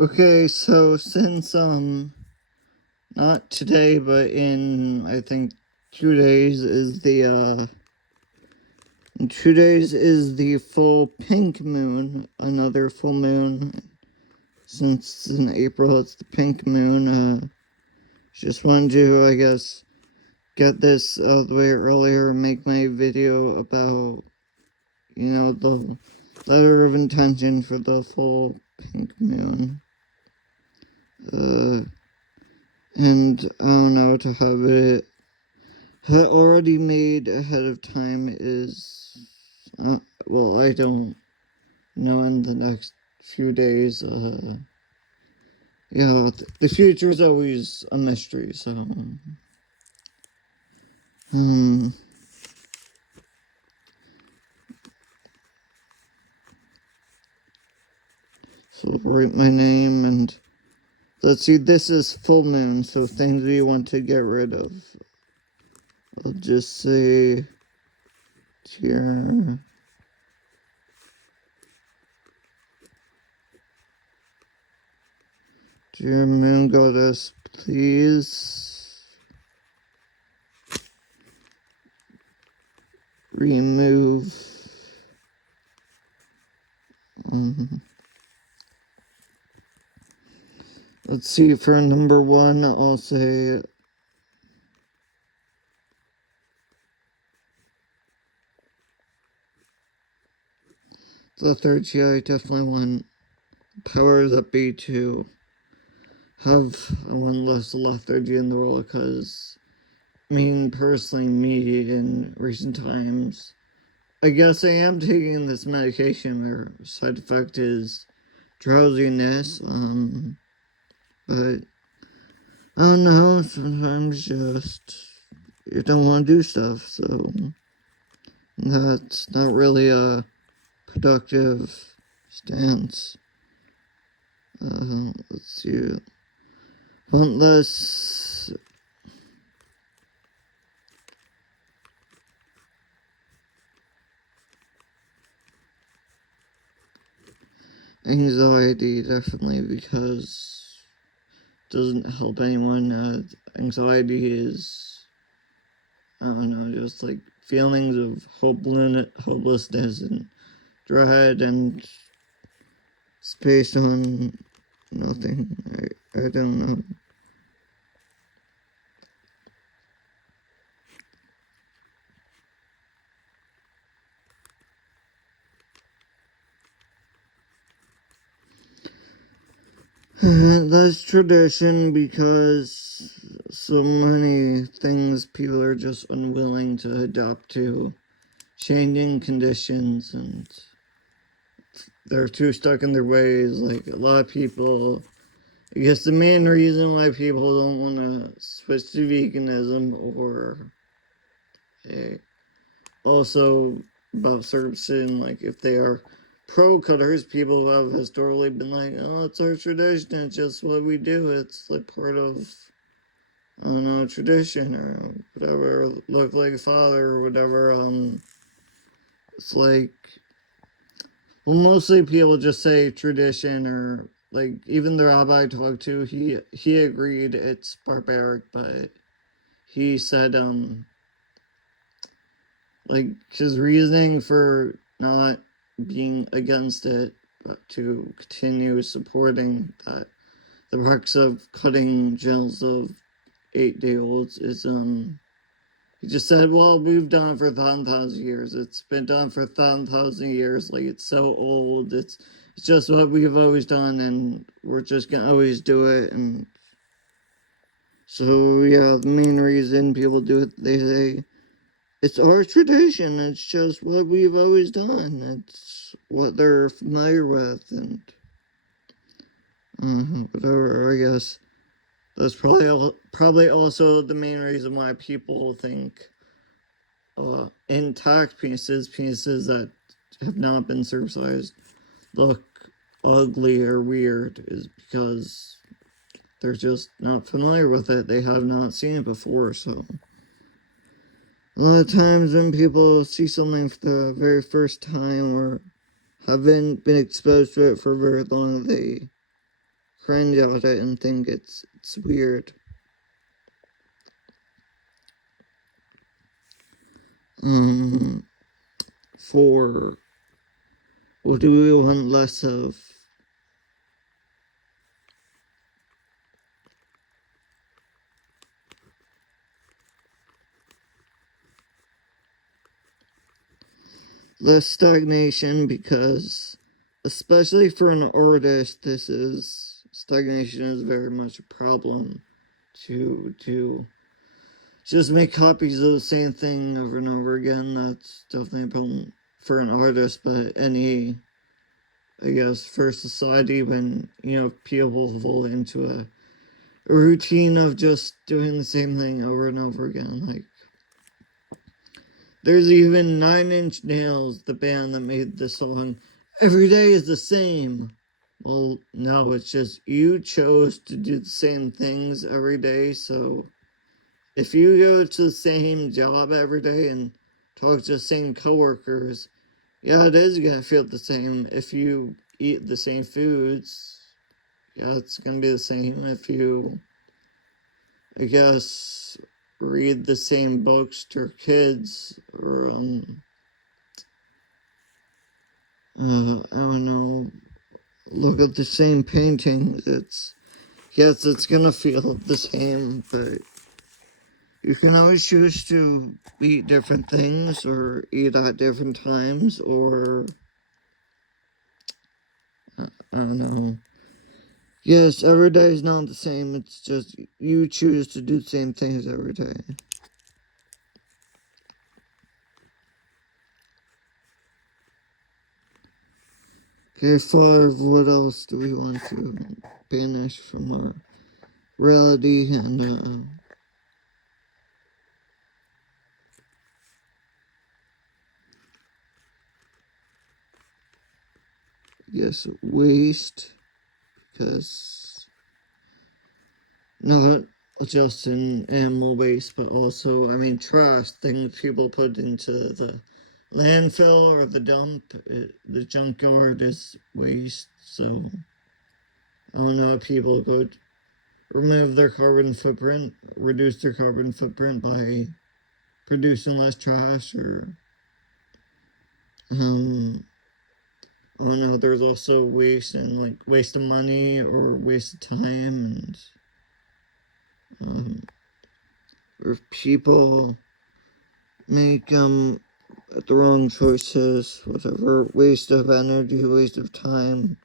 Okay, so since not today, but in I think 2 days is the in 2 days is the full pink moon, another full moon. Since in April it's the pink moon. Just wanted to, I guess, get this out of the way earlier and make my video about, the letter of intention for the full pink moon. And I don't know, to have it already made ahead of time is, well, I don't know in the next few days. The future is always a mystery, so, so I'll write my name, and let's see, this is full moon, so things we want to get rid of. I'll just say, dear moon goddess, please remove let's see, for number 1, I'll say the third GI. Definitely want powers that be to have one less lethargy in the world, because personally, me in recent times, I guess I am taking this medication where side effect is drowsiness, but I don't know, sometimes just you don't want to do stuff, so that's not really a productive stance. Let's see, want less anxiety, definitely, because it doesn't help anyone. Anxiety is, I don't know, just like feelings of hopelessness and dread, and it's based on nothing. I don't know. That's tradition, because so many things people are just unwilling to adapt to changing conditions, and they're too stuck in their ways. Like a lot of people, I guess the main reason why people don't want to switch to veganism, or also about circumcision, like if they are pro-cutters, people have historically been like, oh, it's our tradition, it's just what we do, it's like part of, I don't know, tradition, or whatever, look like a father, or whatever. It's like, well, mostly people just say tradition, or like even the rabbi I talked to, he agreed it's barbaric, but he said like his reasoning for not being against it, but to continue supporting that the practice of cutting genitals of 8-day-olds is he just said, well, we've done it for 1,000 years. It's been done for 1,000 years. Like, it's so old. It's just what we've always done, and we're just gonna always do it. And so, yeah, the main reason people do it, they say, it's our tradition. It's just what we've always done. It's what they're familiar with, and whatever. I guess that's probably also the main reason why people think intact penises that have not been circumcised, look ugly or weird, is because they're just not familiar with it. They have not seen it before. So a lot of times when people see something for the very first time, or haven't been exposed to it for very long, they cringe at it and think it's weird. For what do we want less of? Less stagnation, because especially for an artist, stagnation is very much a problem. To just make copies of the same thing over and over again, that's definitely a problem for an artist, but I guess for society, when people fall into a routine of just doing the same thing over and over again. Like, there's even 9 Inch Nails, the band that made the song "Every Day Is the Same." Well, no, it's just you chose to do the same things every day. So if you go to the same job every day and talk to the same coworkers, yeah, it is gonna feel the same. If you eat the same foods, yeah, it's gonna be the same. If you, I guess, read the same books to your kids, or I don't know, look at the same paintings, it's gonna feel the same, but you can always choose to eat different things or eat at different times, or I don't know. Yes, every day is not the same. It's just you choose to do the same things every day. Okay, 5, what else do we want to banish from our reality? And, yes, waste, because not just in animal waste, but also, trash, things people put into the landfill or the dump. The junkyard is waste, so I don't know if people could remove their carbon footprint, reduce their carbon footprint by producing less trash, or I don't know. There's also waste, and like waste of money or waste of time, and or if people make the wrong choices, whatever, waste of energy, waste of time.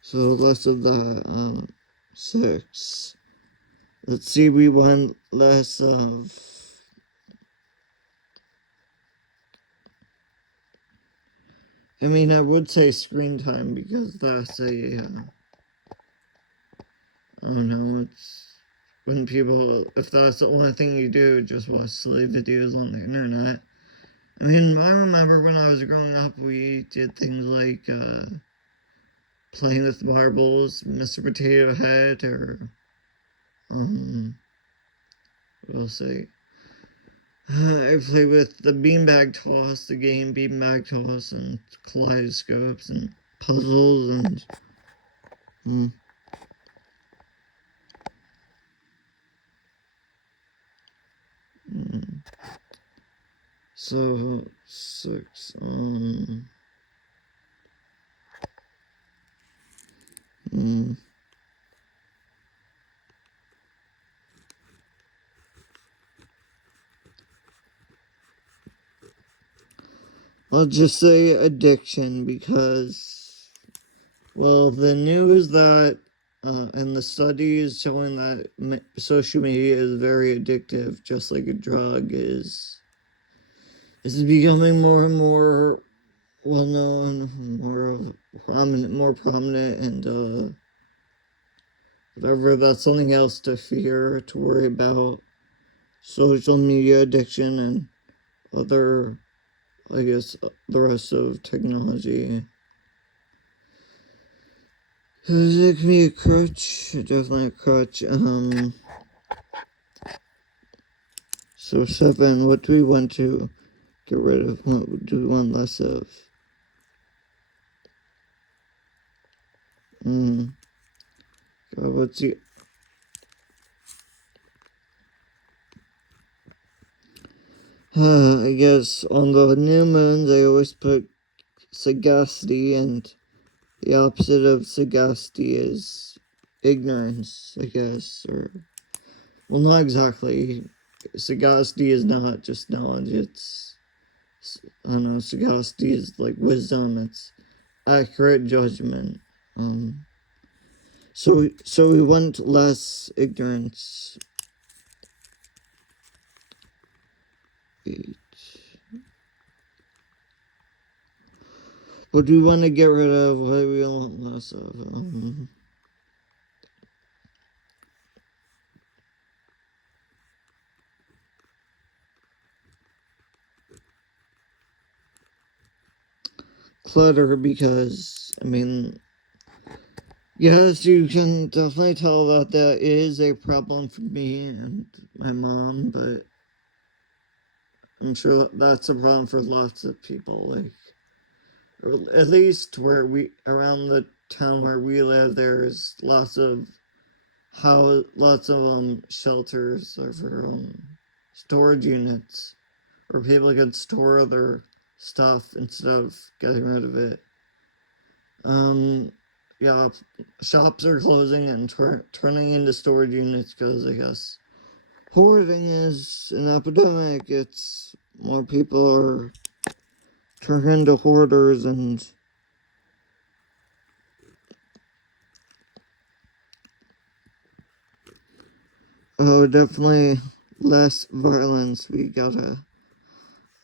So less of that. 6. Let's see, we want less of. I would say screen time, because that's I don't know, it's when people, if that's the only thing you do, just watch silly videos on the internet. I remember when I was growing up, we did things like playing with marbles, Mr. Potato Head, or we'll say, I play with the beanbag toss, the game beanbag toss, and kaleidoscopes and puzzles, and so 6. I'll just say addiction, because, well, the news that and the studies showing that social media is very addictive, just like a drug, is becoming more and more well known, more prominent, and whatever. That's something else to fear, to worry about. Social media addiction and other, I guess, the rest of technology. It can be a crutch, definitely a crutch. So 7, what do we want to get rid of? What do we want less of? What's the... I guess on the new moons I always put sagacity, and the opposite of sagacity is ignorance, I guess. Or, well, not exactly. Sagacity is not just knowledge, it's, I don't know, sagacity is like wisdom, it's accurate judgment. So we want less ignorance. 8. What do we want to get rid of? What do we want less of? Clutter, because, I mean, yes, you can definitely tell that that is a problem for me and my mom, but I'm sure that's a problem for lots of people. Like, or at least where around the town where we live, there's lots of shelters or for storage units where people can store their stuff instead of getting rid of it. Yeah, shops are closing and turning into storage units because I guess hoarding is an epidemic. It's more people are turning into hoarders, and definitely less violence.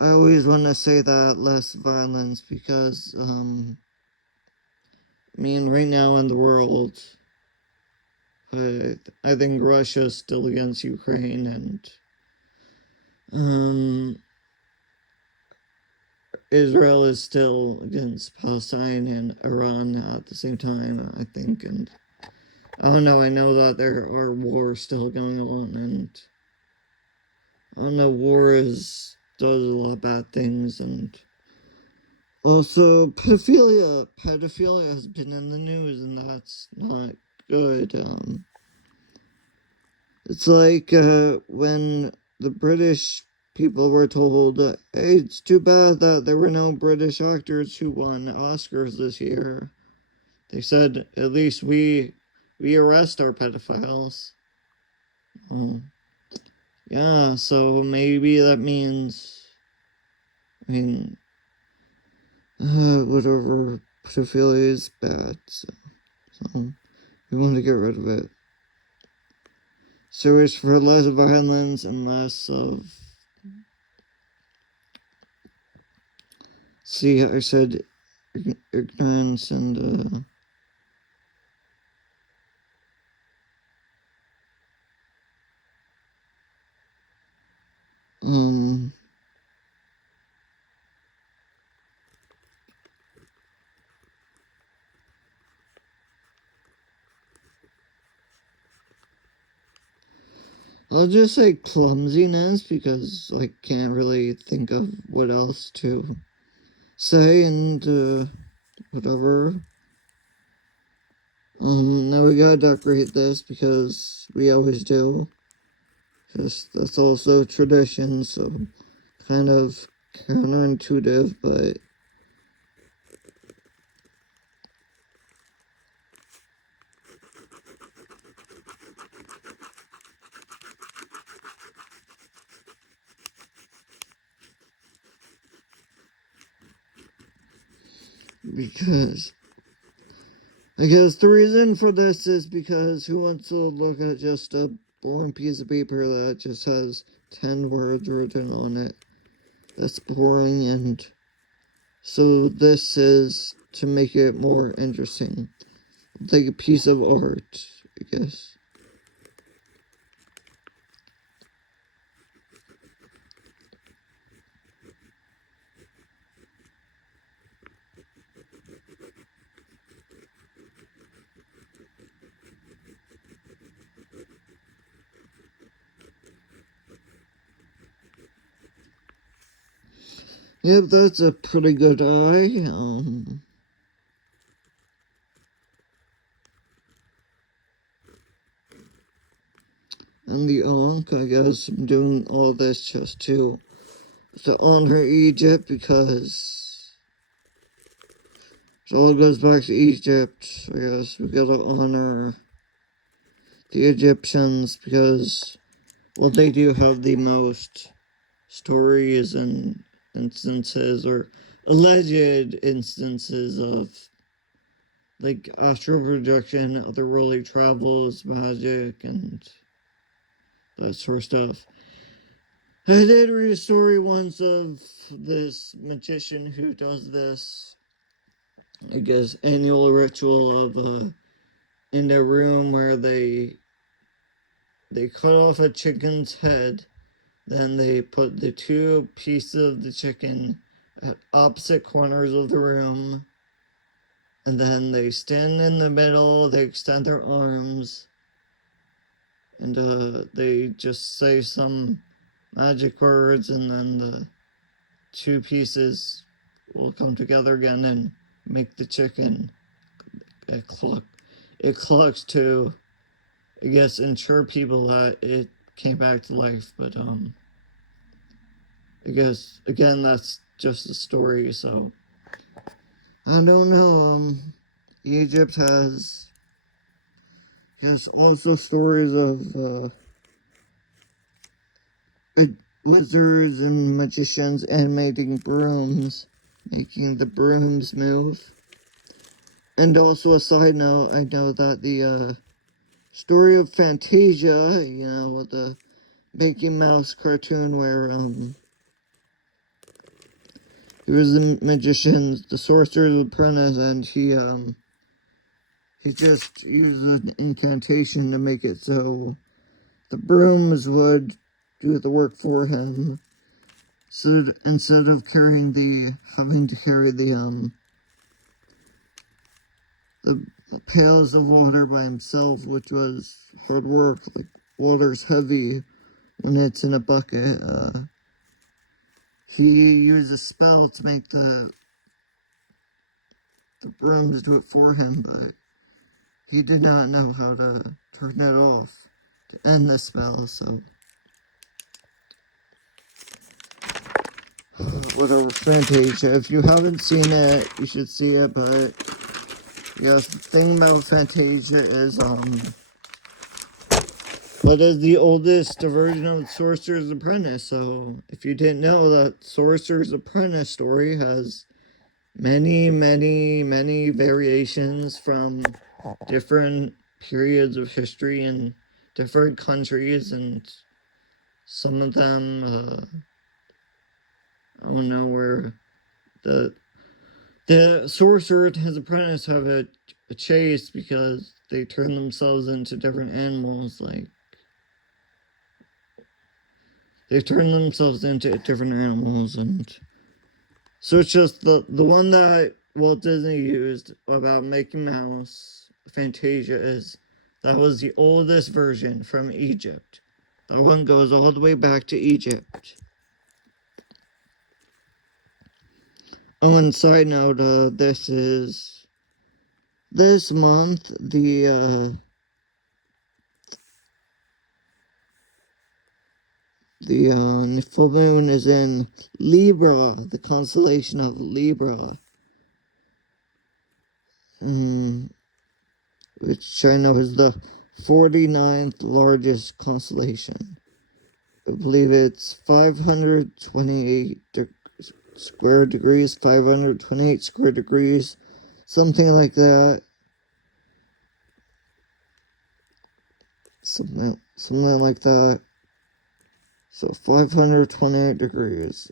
I always want to say that, less violence, because I mean, right now in the world, I think Russia's still against Ukraine, and Israel is still against Palestine and Iran at the same time, I think. And I don't know, I know that there are wars still going on, and I don't know, war does a lot of bad things. And also pedophilia has been in the news, and that's not good. It's like when the British people were told, hey, it's too bad that there were no British actors who won Oscars this year. They said, at least we arrest our pedophiles. Yeah, so maybe that means, I mean, whatever, pedophilia is bad, so we want to get rid of it. So it's for less violence and less of... See, I said ignorance and, I'll just say clumsiness, because I can't really think of what else to say, and, whatever. Now we gotta decorate this, because we always do. Just, that's also tradition, so kind of counterintuitive, but because I guess the reason for this is because who wants to look at just a boring piece of paper that just has 10 words written on it? That's boring, and so this is to make it more interesting. Like a piece of art, I guess. Yep, that's a pretty good eye. and the Ankh, I guess, doing all this just to honor Egypt, because it all goes back to Egypt. I guess we gotta honor the Egyptians because, well, they do have the most stories and instances, or alleged instances, of like astral projection, otherworldly travels, magic, and that sort of stuff. I did read a story once of this magician who does this, I guess, annual ritual of in a room where they cut off a chicken's head, then they put the two pieces of the chicken at opposite corners of the room, and then they stand in the middle, they extend their arms, and they just say some magic words, and then the two pieces will come together again and make the chicken cluck. It clucks to, I guess, ensure people that it came back to life. But I guess again that's just a story. So I don't know. Egypt has also stories of wizards and magicians animating brooms, making the brooms move. And also a side note, I know that the story of Fantasia, with the Mickey Mouse cartoon where he was the magician, the sorcerer's apprentice, and he just used an incantation to make it so the brooms would do the work for him. So instead of having to carry the pails of water by himself, which was hard work, like water's heavy when it's in a bucket, he used a spell to make the brooms do it for him, but he did not know how to turn it off to end the spell, so whatever. Fantasia, if you haven't seen it, you should see it. But yes, the thing about Fantasia is what is the oldest version of Sorcerer's Apprentice. So if you didn't know, that Sorcerer's Apprentice story has many, many, many variations from different periods of history in different countries, and some of them, I don't know, where the sorcerer and his apprentice have a chase because they turn themselves into different animals, like they turn themselves into different animals. And so it's just the one that Walt Disney used about Mickey Mouse, Fantasia, that was the oldest version from Egypt. That one goes all the way back to Egypt. Oh, and side note, this month, the full moon is in Libra, the constellation of Libra, which I know is the 49th largest constellation. I believe it's 528 square degrees, 528 square degrees, something like that. Something like that. So 528 degrees.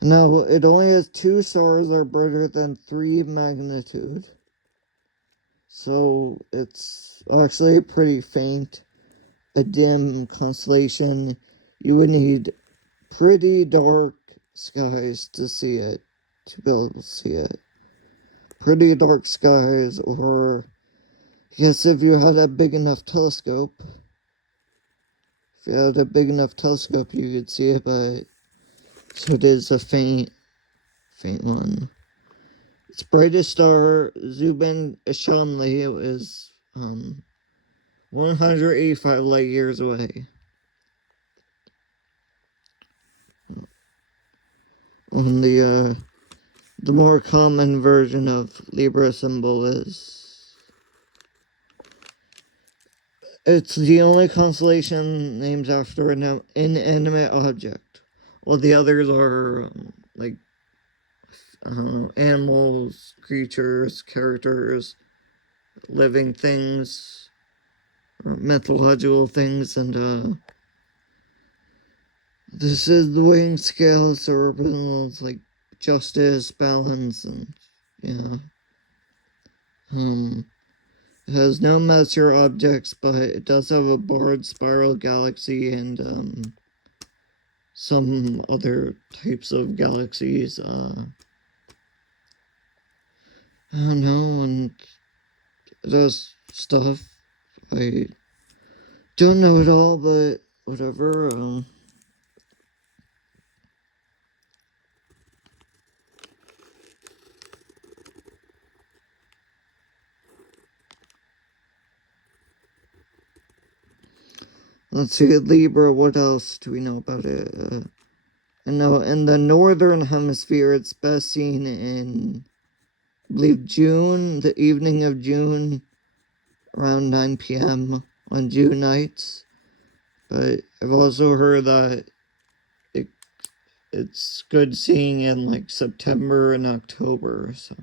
Now, it only has 2 stars that are brighter than 3 magnitude. So it's actually pretty faint, a dim constellation. You would need pretty dark skies to see it, to be able to see it. Pretty dark skies, or I guess if you had a big enough telescope. If you had a big enough telescope, you could see it, but so it is a faint one. Its brightest star, Zubin Shamli, is 185 light years away. On the more common version of Libra symbol is, it's the only constellation named after an inanimate object. While the others are like animals, creatures, characters, living things, or mythological things, and this is the weighing scale, so it represents like justice, balance, and yeah. It has no master objects, but it does have a barred spiral galaxy and some other types of galaxies. I don't know, and it does stuff. I don't know it all, but whatever. Let's see, Libra, what else do we know about it? I know in the northern hemisphere, it's best seen in, I believe, June, the evening of June, around 9 p.m. on June nights. But I've also heard that it's good seeing in like September and October, so.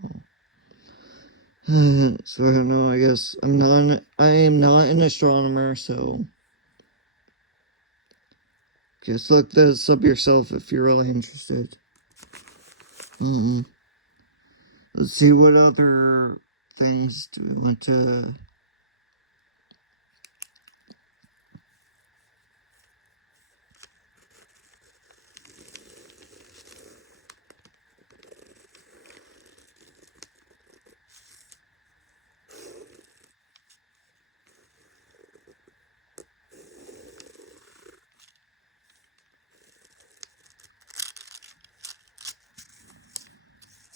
So I don't know, I guess I am not an astronomer, so just look this up yourself if you're really interested. Let's see, what other things do we want to...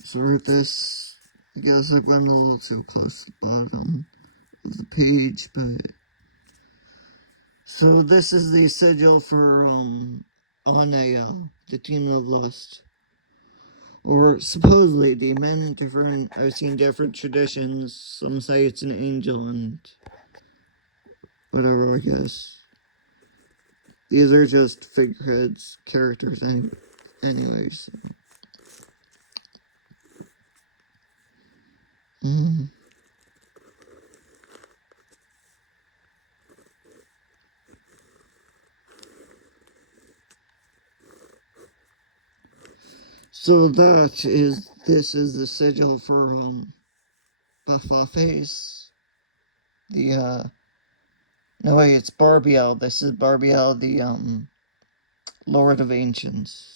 sort this. I guess I went a little too close to the bottom of the page, but... So this is the sigil for, Anaya, the demon of lust. Or supposedly demon, I've seen different traditions. Some say it's an angel and whatever, I guess. These are just figureheads, characters, anyways. So this is the sigil for, Baphomet. No wait, it's Barbiel. This is Barbiel, the, Lord of Ancients.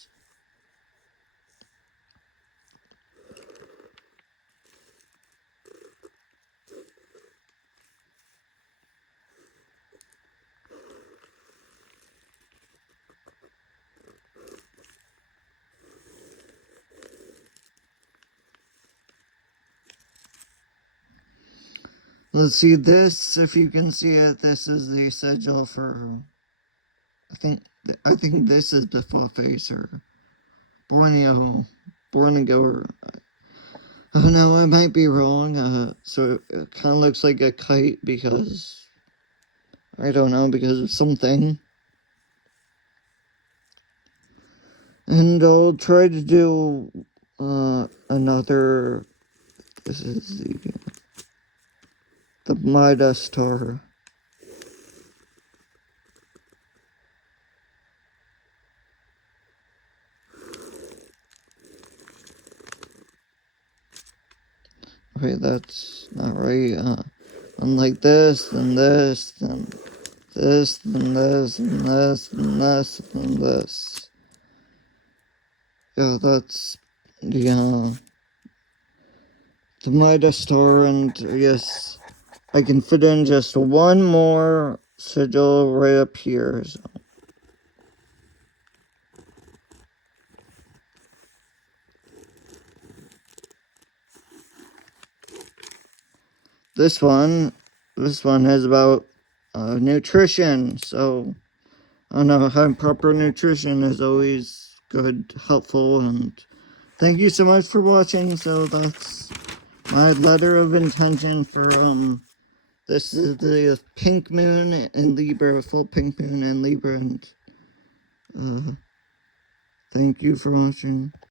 Let's see this, if you can see it, this is the sigil for, I think this is the Baphomet, or Borneo, or, oh no, I might be wrong, so it kind of looks like a kite because, I don't know, because of something. And I'll try to do, another, this is the Midas star. Okay, that's not right. Unlike this, then this, then this, then this, and this, and this, and this. Yeah, that's the Midas star, and I guess I can fit in just one more sigil right up here. So. This one has about nutrition. So I know having proper nutrition is always good, helpful, and thank you so much for watching. So that's my letter of intention for this is the pink moon in Libra, full pink moon in Libra, and thank you for watching.